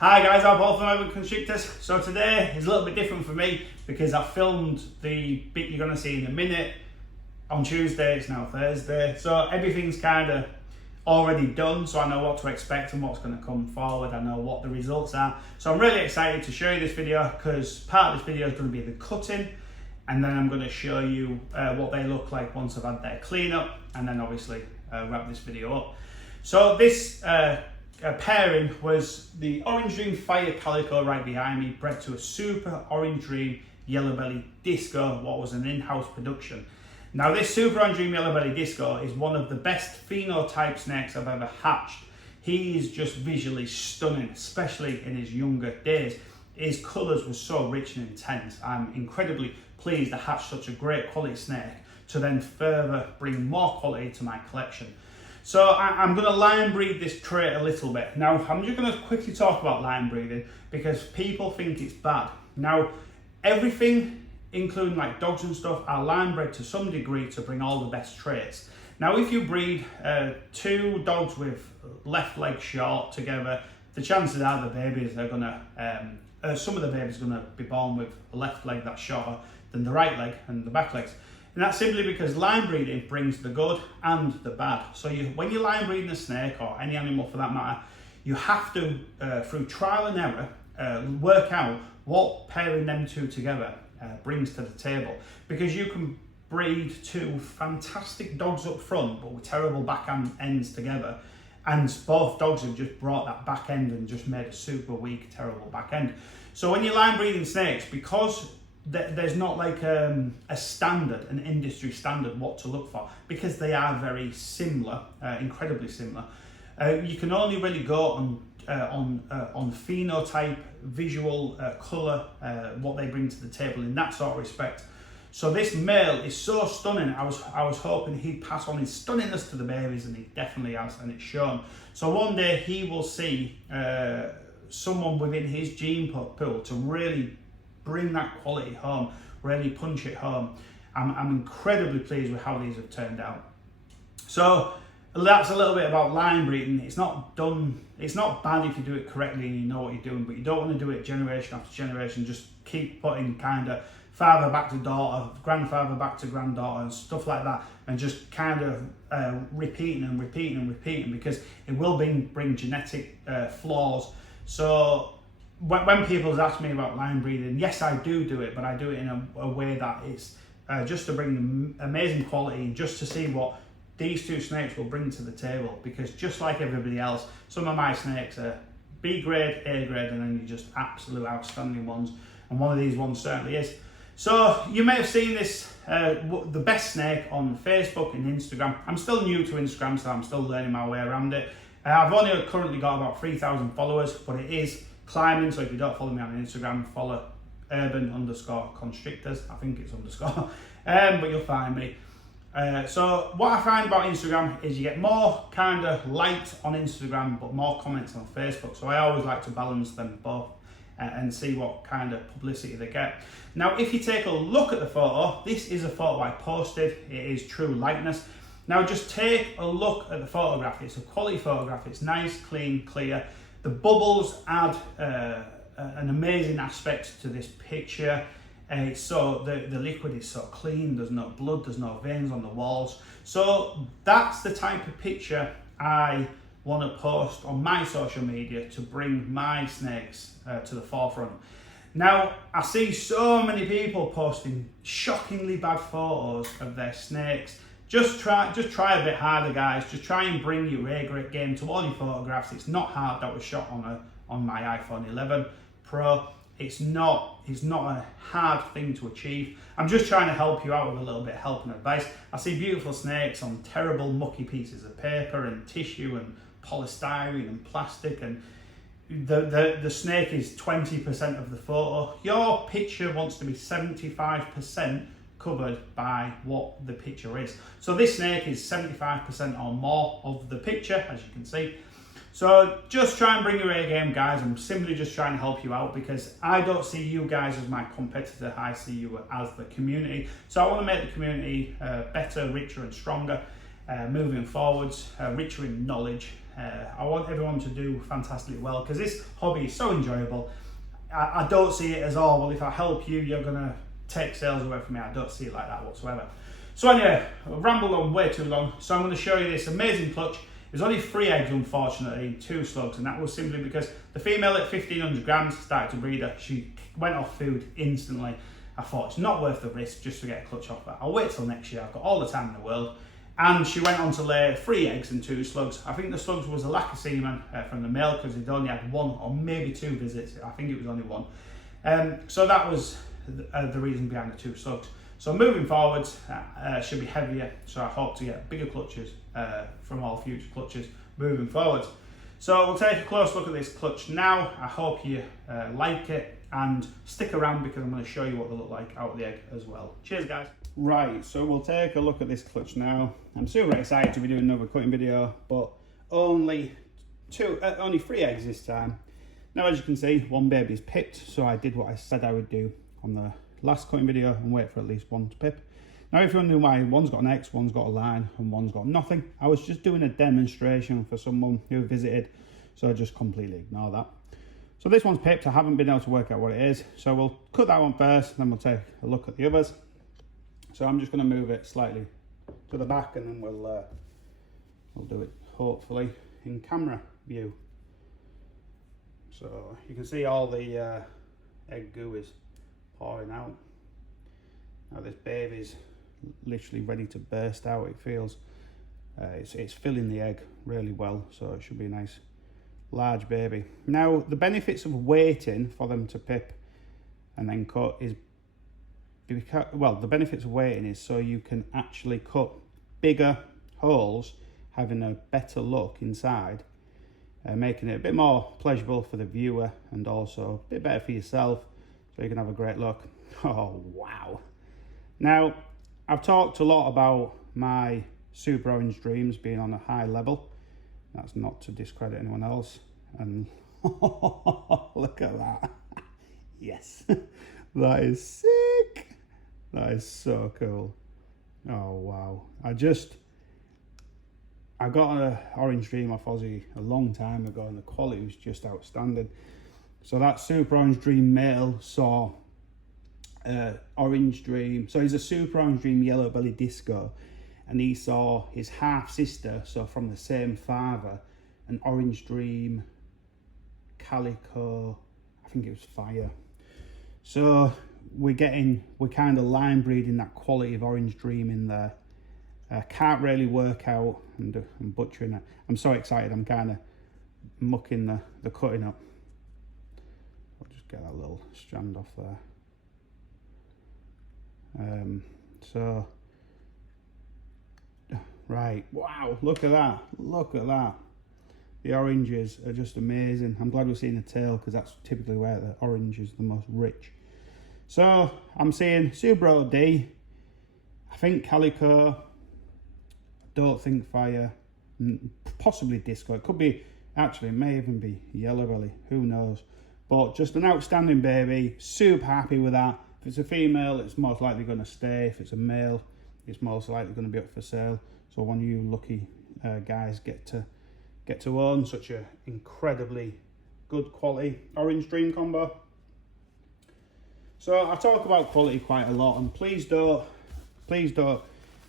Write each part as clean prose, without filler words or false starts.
Hi guys, I'm Paul from Constrictors. So today is a little bit different for me because I filmed the bit you're going to see in a minute on Tuesday. It's now Thursday, so everything's kind of already done, so I know what to expect and what's going to come forward. I know what the results are, so I'm really excited to show you this video because part of this video is going to be the cutting, and then I'm going to show you what they look like once I've had their cleanup, and then obviously wrap this video up. So this pairing was the Orange Dream Fire Calico right behind me, bred to a Super Orange Dream Yellow Belly Disco, what was an in-house production. Now this Super Orange Dream Yellow Belly Disco is one of the best phenotype snakes I've ever hatched. He is just visually stunning, especially in his younger days. His colours were so rich and intense. I'm incredibly pleased to hatch such a great quality snake to then further bring more quality to my collection. So I'm going to line breed this trait a little bit. Now I'm just going to quickly talk about line breeding because people think it's bad. Now everything, including like dogs and stuff, are line bred to some degree to bring all the best traits. Now if you breed two dogs with left leg short together, the chances are the babies are going to, some of the babies are going to be born with a left leg that's shorter than the right leg and the back legs. And that's simply because line breeding brings the good and the bad. So when you're line breeding a snake, or any animal for that matter, you have to, through trial and error, work out what pairing them two together brings to the table. Because you can breed two fantastic dogs up front, but with terrible back ends together, and both dogs have just brought that back end and just made a super weak, terrible back end. So when you're line breeding snakes, because there's not like a standard, an industry standard what to look for, because they are very similar, incredibly similar. You can only really go on phenotype, visual, colour, what they bring to the table in that sort of respect. So this male is so stunning. I was hoping he'd pass on his stunningness to the babies, and he definitely has, and it's shown. So one day he will see someone within his gene pool to really bring that quality home, really punch it home. I'm incredibly pleased with how these have turned out. So that's a little bit about line breeding. It's not bad if you do it correctly and you know what you're doing, but you don't want to do it generation after generation. Just keep putting kind of father back to daughter, grandfather back to granddaughter and stuff like that, and just kind of repeating and repeating and repeating, because it will bring genetic flaws. So when people ask me about line breeding, yes, I do it, but I do it in a way that it's just to bring amazing quality and just to see what these two snakes will bring to the table. Because just like everybody else, some of my snakes are B grade, A grade, and then you just absolute outstanding ones. And one of these ones certainly is. So you may have seen this, the best snake on Facebook and Instagram. I'm still new to Instagram, so I'm still learning my way around it. I've only currently got about 3,000 followers, but it is climbing. So if you don't follow me on Instagram, follow urban_constrictors. I think it's underscore, but you'll find me. So what I find about Instagram is you get more kind of likes on Instagram, but more comments on Facebook. So I always like to balance them both and see what kind of publicity they get. Now, if you take a look at the photo, this is a photo I posted. It is true likeness. Now, just take a look at the photograph. It's a quality photograph. It's nice, clean, clear. The bubbles add an amazing aspect to this picture. So the liquid is so clean, there's no blood, there's no veins on the walls. So that's the type of picture I want to post on my social media to bring my snakes to the forefront. Now, I see so many people posting shockingly bad photos of their snakes. Just try a bit harder, guys. Just try and bring your A-grade game to all your photographs. It's not hard. That was shot on my iPhone 11 Pro. It's not a hard thing to achieve. I'm just trying to help you out with a little bit of help and advice. I see beautiful snakes on terrible mucky pieces of paper and tissue and polystyrene and plastic, and the snake is 20% of the photo. Your picture wants to be 75% covered by what the picture is. So this snake is 75% or more of the picture, as you can see. So just try and bring your A game, guys. I'm simply just trying to help you out because I don't see you guys as my competitor. I see you as the community. So I want to make the community better, richer and stronger. moving forwards, richer in knowledge. I want everyone to do fantastically well because this hobby is so enjoyable. I don't see it as, oh, well, if I help you, you're going to take sales away from me. I don't see it like that whatsoever. So anyway, I've rambled on way too long. So I'm going to show you this amazing clutch. It was only 3 eggs, unfortunately, in 2 slugs, and that was simply because the female at 1500 grams started to breed her. She went off food instantly. I thought it's not worth the risk just to get a clutch off her. I'll wait till next year. I've got all the time in the world. And she went on to lay 3 eggs and 2 slugs. I think the slugs was a lack of semen from the male because he'd only had 1 or maybe 2 visits. I think it was only 1. So that was the reason behind the 2 slugs. So moving forwards, should be heavier. So I hope to get bigger clutches from all future clutches moving forwards. So we'll take a close look at this clutch now. I hope you like it and stick around because I'm going to show you what they look like out of the egg as well. Cheers, guys. Right, so we'll take a look at this clutch now. I'm super excited to be doing another cutting video, but only 3 eggs this time. Now, as you can see, 1 baby's pipped, so I did what I said I would do on the last cutting video and wait for at least 1 to pip. Now, if you're wondering why one's got an X, one's got a line, and one's got nothing, I was just doing a demonstration for someone who visited, so just completely ignore that. So this one's pipped. I haven't been able to work out what it is, so we'll cut that one first, then we'll take a look at the others. So I'm just going to move it slightly to the back, and then we'll do it hopefully in camera view. So you can see all the egg goo is pouring out. Now this baby's literally ready to burst out. It feels it's filling the egg really well, so it should be a nice large baby. Now the benefits of waiting for them to pip and then cut is, well, the benefits of waiting is so you can actually cut bigger holes, having a better look inside, making it a bit more pleasurable for the viewer and also a bit better for yourself, so you can have a great look. Oh wow. Now, I've talked a lot about my Super Orange Dreams being on a high level. That's not to discredit anyone else. And look at that. Yes, that is sick. That is so cool. Oh wow. I got an Orange Dream off Aussie a long time ago and the quality was just outstanding. So that Super Orange Dream male saw Orange Dream. So he's a Super Orange Dream Yellow Belly Disco, and he saw his half sister, so from the same father, an Orange Dream Calico, I think it was Fire. So we're kind of line breeding that quality of Orange Dream in there. Can't really work out, and I'm butchering it. I'm so excited, I'm kind of mucking the cutting up. I'll just get that little strand off there. So right, wow, look at that, look at that. The oranges are just amazing. I'm glad we're seeing the tail because that's typically where the orange is the most rich. So I'm seeing Super D, I think Calico, I don't think Fire, possibly Disco. It could be, actually it may even be Yellow Belly, who knows. But just an outstanding baby, super happy with that. If it's a female, it's most likely going to stay. If it's a male, it's most likely going to be up for sale. So one of you lucky guys get to own such a incredibly good quality Orange Dream combo. So I talk about quality quite a lot, and please don't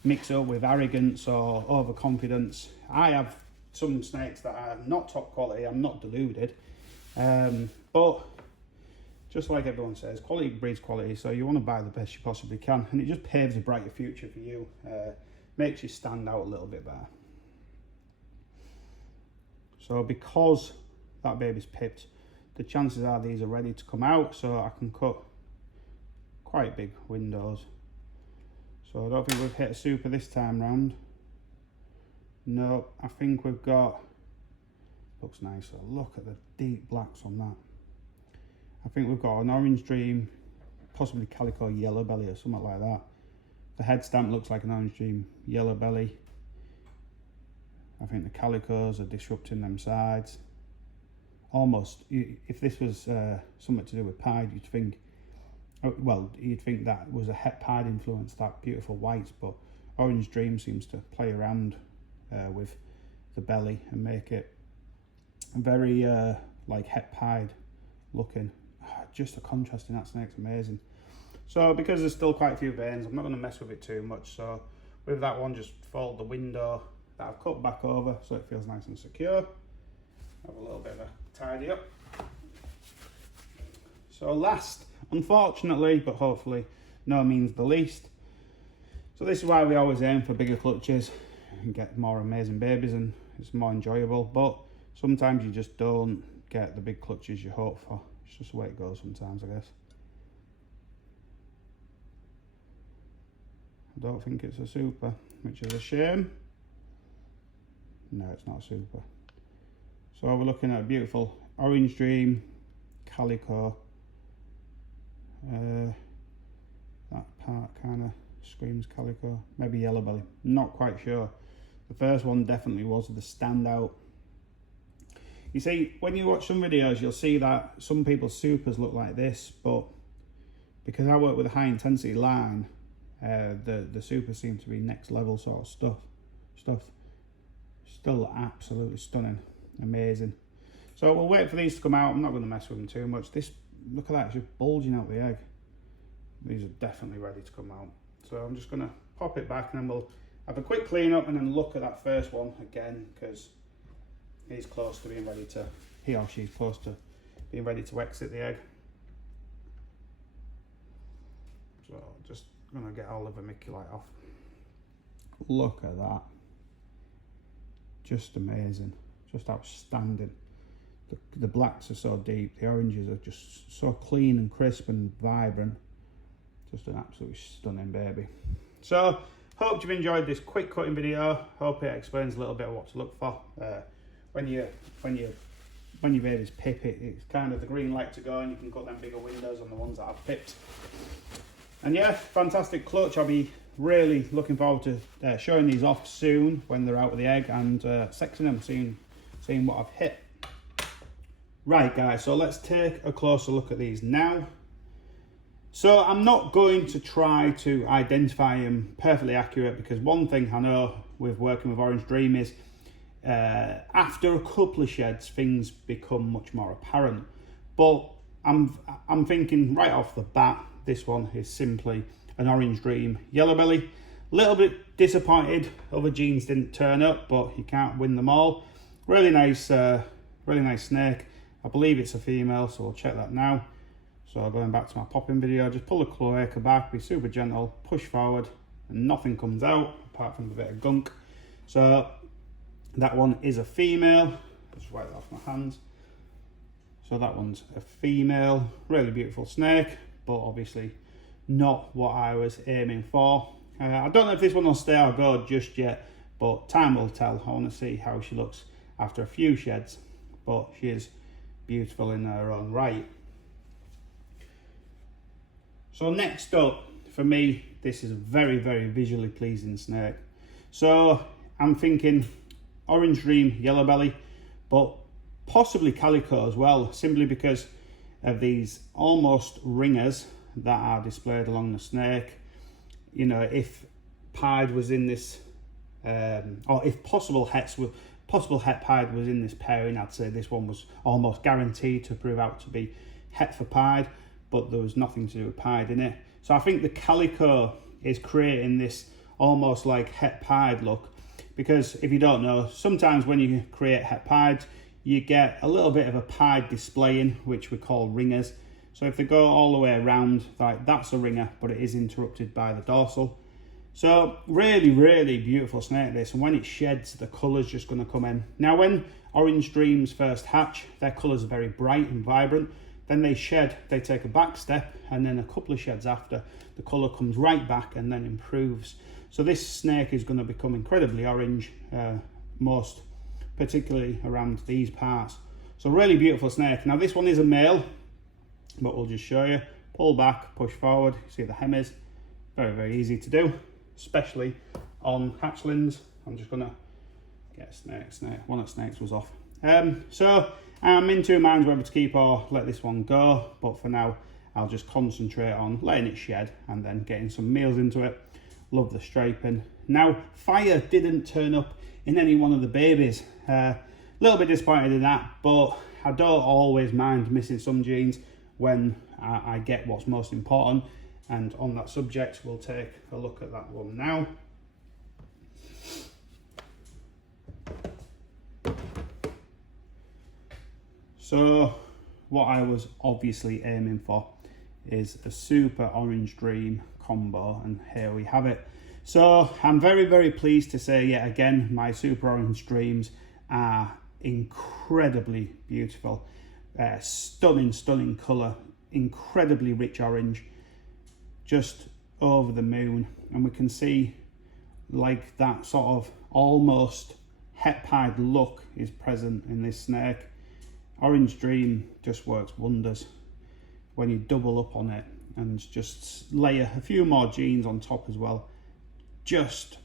mix it up with arrogance or overconfidence. I have some snakes that are not top quality. I'm not deluded, but just like everyone says, quality breeds quality, so you want to buy the best you possibly can, and it just paves a brighter future for you, makes you stand out a little bit better. So because that baby's pipped, the chances are these are ready to come out, so I can cut quite big windows. So I don't think we've hit a super this time round. No, I think we've got, looks nicer, look at the deep blacks on that. I think we've got an Orange Dream, possibly Calico Yellow Belly or something like that. The head stamp looks like an Orange Dream Yellow Belly. I think the Calicos are disrupting them sides. Almost, if this was something to do with pied, you'd think, well, you'd think that was a het pied influence, that beautiful whites, but Orange Dream seems to play around with the belly and make it very like het pied looking. Just the contrast in that snake's amazing. So because there's still quite a few veins, I'm not going to mess with it too much. So with that one, just fold the window that I've cut back over so it feels nice and secure. Have a little bit of a tidy up. So last, unfortunately, but hopefully no means the least. So this is why we always aim for bigger clutches and get more amazing babies, and it's more enjoyable. But sometimes you just don't get the big clutches you hope for. It's just the way it goes sometimes, I guess. I don't think it's a super, which is a shame. No, it's not a super. So we're looking at a beautiful Orange Dream Calico. That part kind of screams Calico. Maybe Yellow Belly. Not quite sure. The first one definitely was the standout. You see, when you watch some videos, you'll see that some people's supers look like this, but because I work with a high intensity line, the supers seem to be next level sort of stuff. Still absolutely stunning, amazing. So we'll wait for these to come out. I'm not going to mess with them too much. This, look at that, it's just bulging out the egg. These are definitely ready to come out. So I'm just going to pop it back and then we'll have a quick clean up and then look at that first one again, because he's close to being ready to, he or she's close to being ready to exit the egg. So just going to get all the vermiculite off. Look at that. Just amazing, just outstanding. The blacks are so deep, the oranges are just so clean and crisp and vibrant. Just an absolutely stunning baby. So, hope you've enjoyed this quick cutting video. Hope it explains a little bit of what to look for. When your baby's pip, it's kind of the green light to go, and you can cut them bigger windows on the ones that I've pipped. And yeah, fantastic clutch. I'll be really looking forward to showing these off soon when they're out of the egg and sexing them, seeing what I've hit. Right guys, so let's take a closer look at these now. So I'm not going to try to identify them perfectly accurate, because one thing I know with working with Orange Dream is after a couple of sheds things become much more apparent. But I'm thinking right off the bat, this one is simply an Orange Dream Yellow Belly. A little bit disappointed other genes didn't turn up, but you can't win them all. Really nice snake. I believe it's a female, so we'll check that now. So going back to my popping video, just pull the cloaca back, be super gentle, push forward, and nothing comes out apart from a bit of gunk. So that one is a female. Just wipe that off my hands. So that one's a female, really beautiful snake, but obviously not what I was aiming for. I don't know if this one will stay or go just yet, but time will tell. I want to see how she looks after a few sheds, but she is beautiful in her own right. So next up, for me, this is a very, very visually pleasing snake. So I'm thinking Orange Dream Yellow Belly, but possibly Calico as well, simply because of these almost ringers that are displayed along the snake. You know, if pied was in this, or if possible het pied was in this pairing, I'd say this one was almost guaranteed to prove out to be het for pied, but there was nothing to do with pied in it. So I think the Calico is creating this almost like het pied look, because if you don't know, sometimes when you create het pied, you get a little bit of a pied displaying, which we call ringers. So if they go all the way around, like that's a ringer, but it is interrupted by the dorsal. So really, really beautiful snake this, and when it sheds, the colour's just going to come in. Now when Orange Dreams first hatch, their colours are very bright and vibrant. Then they shed, they take a back step, and then a couple of sheds after, the colour comes right back and then improves. So this snake is going to become incredibly orange, most particularly around these parts. So really beautiful snake. Now this one is a male, but we'll just show you. Pull back, push forward. You see the hem is very, very easy to do, especially on hatchlings. I'm just gonna get a snake. One of the snakes was off. So I'm in two minds whether to keep or let this one go, but for now I'll just concentrate on letting it shed and then getting some meals into it. Love the striping. Now fire didn't turn up in any one of the babies. A little bit disappointed in that, but I don't always mind missing some genes when I get what's most important. And on that subject, we'll take a look at that one now. So what I was obviously aiming for is a super orange dream combo, and here we have it. So I'm very, very pleased to say yet again, my super orange dreams are incredibly beautiful. Stunning colour, incredibly rich orange, just over the moon. And we can see like that sort of almost het-pied look is present in this snake. Orange Dream just works wonders when you double up on it and just layer a few more genes on top as well. Just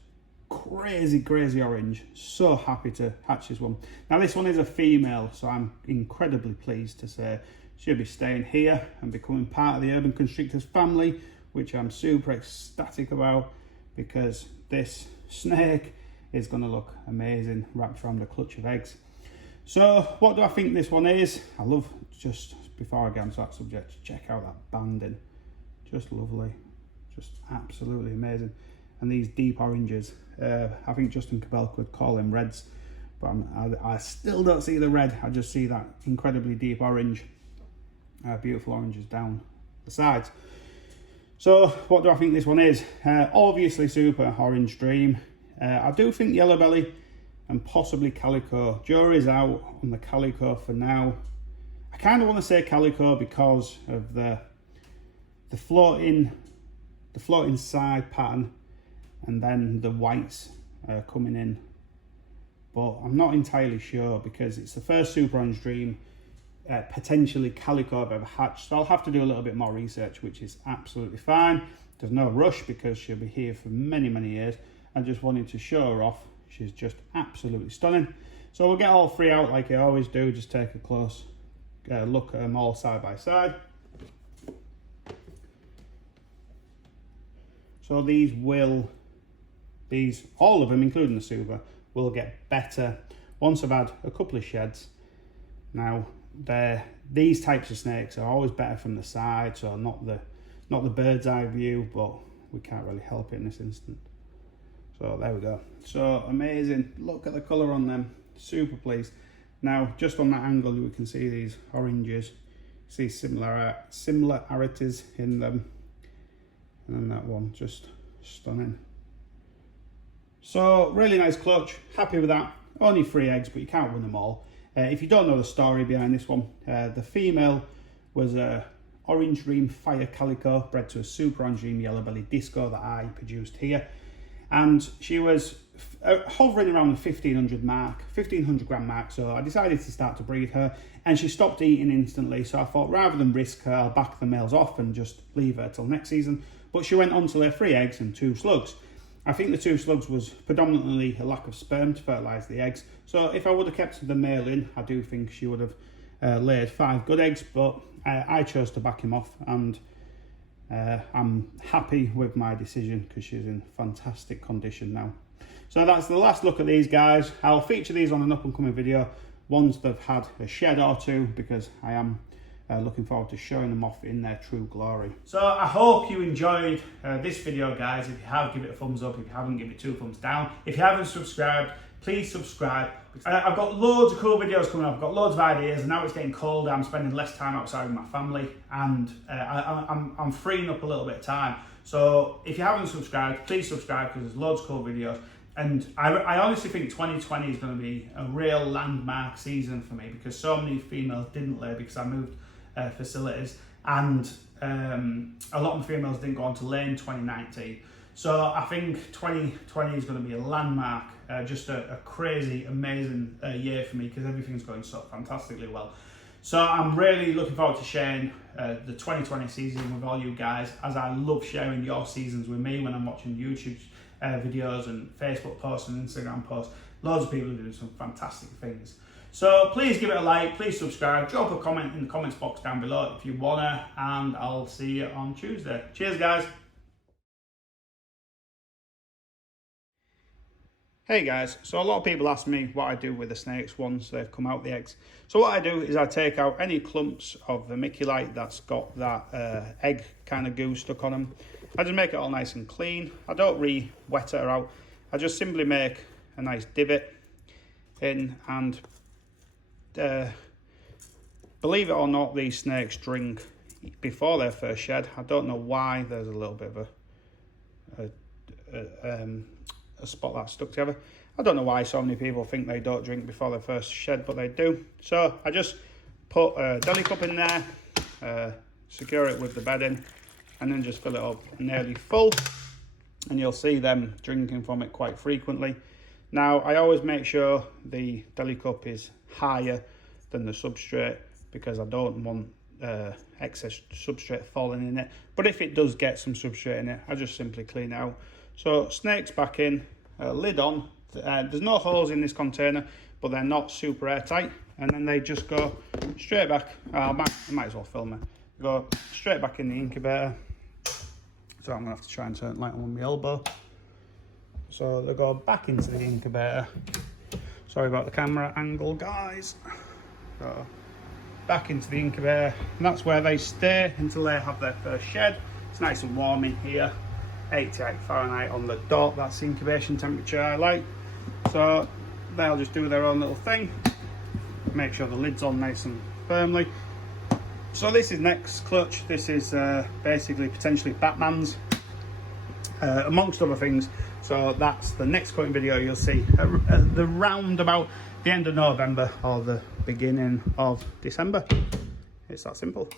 crazy orange. So happy to hatch this one. Now this one is a female, so I'm incredibly pleased to say she'll be staying here and becoming part of the Urban Constrictors family, which I'm super ecstatic about, because this snake is going to look amazing wrapped around a clutch of eggs. So what do I think this one is? I love, just before I get onto that subject, check out that banding. Just lovely, just absolutely amazing. And these deep oranges, I think Justin Cabell could call them reds, but I still don't see the red. I just see that incredibly deep orange, beautiful oranges down the sides. So what do I think this one is? Obviously super orange dream. I do think yellow belly and possibly calico. Jury's out on the calico for now. I kind of want to say calico because of the floating side pattern, and then the whites coming in. But I'm not entirely sure because it's the first super orange dream, potentially calico I've ever hatched. So I'll have to do a little bit more research, which is absolutely fine. There's no rush because she'll be here for many years. I just wanted to show her off. She's just absolutely stunning. So we'll get all three out like I always do, just take a close look at them all side by side. So all of them, including the super, will get better once I've had a couple of sheds. Now, these types of snakes are always better from the side, so not the bird's eye view, but we can't really help it in this instant. So there we go. So amazing. Look at the colour on them. Super pleased. Now, just on that angle, we can see these oranges. See similarities in them. And then that one, just stunning. So really nice clutch. Happy with that. Only 3 eggs, but you can't win them all. If you don't know the story behind this one, the female was a Orange Dream Fire Calico bred to a Super Orange Dream Yellow Belly Disco that I produced here. And she was hovering around the 1500 gram mark, so I decided to start to breed her, and she stopped eating instantly. So I thought, rather than risk her, I'll back the males off and just leave her till next season. But she went on to lay 3 eggs and 2 slugs. I think the 2 slugs was predominantly a lack of sperm to fertilise the eggs. So if I would have kept the male in, I do think she would have laid 5 good eggs, but I chose to back him off, and I'm happy with my decision because she's in fantastic condition now. So that's the last look at these guys. I'll feature these on an up and coming video once they've had a shed or 2, because I am looking forward to showing them off in their true glory. So I hope you enjoyed this video, guys. If you have, give it a thumbs up. If you haven't, give it 2 thumbs down. If you haven't subscribed, please subscribe. I've got loads of cool videos coming up. I've got loads of ideas, and now it's getting colder. I'm spending less time outside with my family, and I'm freeing up a little bit of time. So if you haven't subscribed, please subscribe, because there's loads of cool videos. And I honestly think 2020 is going to be a real landmark season for me, because so many females didn't lay because I moved facilities, and a lot of the females didn't go on to lay in 2019. So I think 2020 is going to be a landmark, just a crazy, amazing year for me, because everything's going so fantastically well. So I'm really looking forward to sharing the 2020 season with all you guys, as I love sharing your seasons with me when I'm watching YouTube videos and Facebook posts and Instagram posts. Loads of people are doing some fantastic things. So please give it a like, please subscribe, drop a comment in the comments box down below if you wanna, and I'll see you on Tuesday. Cheers, guys. Hey guys, so a lot of people ask me what I do with the snakes once they've come out the eggs. So what I do is I take out any clumps of vermiculite that's got that egg kind of goo stuck on them. I just make it all nice and clean. I don't re-wet it out. I just simply make a nice divot in, and believe it or not, these snakes drink before their first shed. I don't know why. There's a little bit of a spot that's stuck together. I don't know why so many people think they don't drink before their first shed, but they do. So I just put a deli cup in there, secure it with the bedding, and then just fill it up nearly full, and you'll see them drinking from it quite frequently. Now I always make sure the deli cup is higher than the substrate, because I don't want excess substrate falling in it. But if it does get some substrate in it, I just simply clean it out. So snakes back in, lid on. There's no holes in this container, but they're not super airtight, and then they just go straight back. I might as well film it. Go straight back in the incubator. So I'm gonna have to try and turn it light on with my elbow. So they go back into the incubator. Sorry about the camera angle, guys. So back into the incubator, and that's where they stay until they have their first shed. It's nice and warm in here. 88 Fahrenheit on the dot, that's the incubation temperature I like. So they'll just do their own little thing. Make sure the lid's on nice and firmly. So this is next clutch. This is basically potentially Batman's, amongst other things. So that's the next cutting video you'll see at the round about the end of November or the beginning of December. It's that simple.